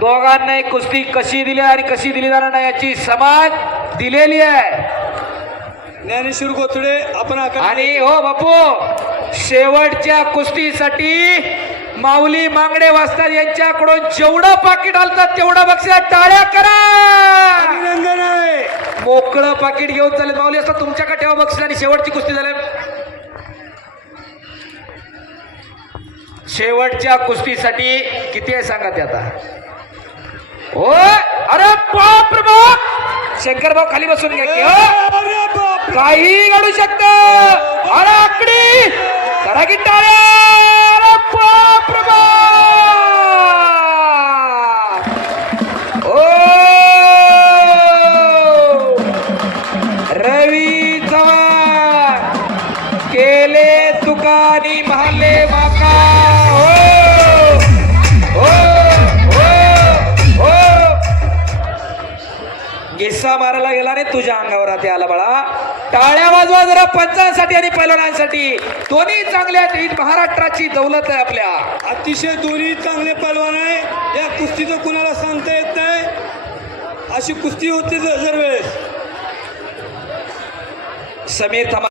दोघांना एक कुस्ती कशी दिली आणि कशी दिली जाणार नाही याची समाज दिलेली आहे. ज्ञानेश्वर गोथडे आपण आणि हो बापू शेवटच्या कुस्तीसाठी माऊली मांगडे वाजतात यांच्याकडून जेवढं पाकिट आलतात तेवढं बक्षीस टाळ्या करा. मोकळं पाकिट घेऊन चालेल माऊली असं तुमच्याकडे ठेवा बक्षीस आणि शेवटची कुस्ती झाली. शेवटच्या कुस्तीसाठी किती आहे सांगा ते आता? हो अरे बाप रे बाप! शंकर भाऊ खाली बसून घ्या की हो काही घडू शकत. अरे आकडी! करा की टाळ्या! अरे बाप रे बाप! ओ! रवी चव्हाण केले तुकानी महाले माका गिस्सा मारायला गेला रे तुझ्या अंगावर आता आला बाळा. टाळ्या वाजवा जरा पंचांसाठी आणि पैलवानांसाठी. दोन्ही चांगल्या महाराष्ट्राची दौलत आहे आपल्या. अतिशय दोन्ही चांगले पलवान आहे. या कुस्तीचं कुणाला सांगता येत नाही? अशी कुस्ती होते दर- दरवेळेस समीर थमा